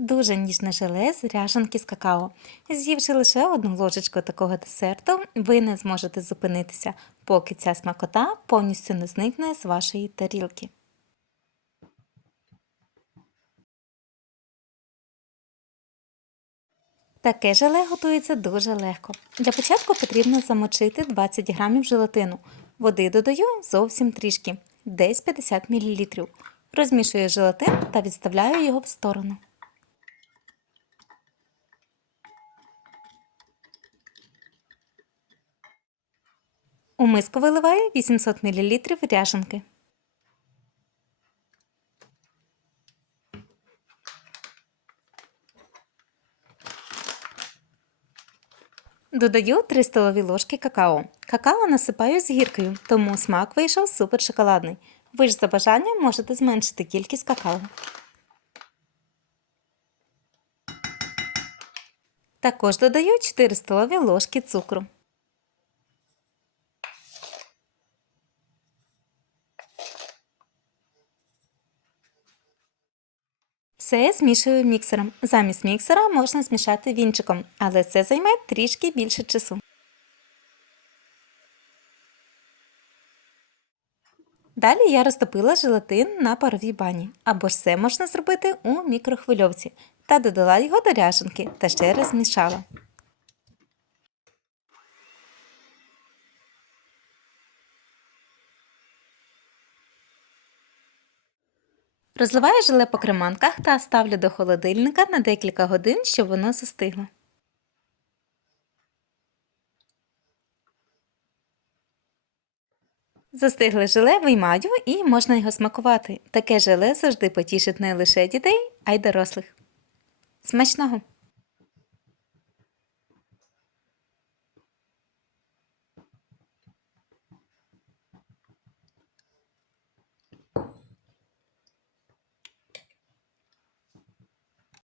Дуже ніжне желе з ряжанки з какао. З'ївши лише одну ложечку такого десерту, ви не зможете зупинитися, поки ця смакота повністю не зникне з вашої тарілки. Таке желе готується дуже легко. Для початку потрібно замочити 20 грамів желатину. Води додаю зовсім трішки, десь 50 мл. Розмішую желатин та відставляю його в сторону. У миску виливаю 800 мл ряжанки. Додаю 3 столові ложки какао. Какао насипаю з гіркою, тому смак вийшов супер шоколадний. Ви ж за бажанням можете зменшити кількість какао. Також додаю 4 столові ложки цукру. Все змішую міксером. Замість міксера можна змішати вінчиком, але це займе трішки більше часу. Далі я розтопила желатин на паровій бані, або ж це можна зробити у мікрохвильовці та додала його до ряженки та ще раз змішала. Розливаю желе по креманках та ставлю до холодильника на декілька годин, щоб воно застигло. Застигле желе виймаю і можна його смакувати. Таке желе завжди потішить не лише дітей, а й дорослих. Смачного!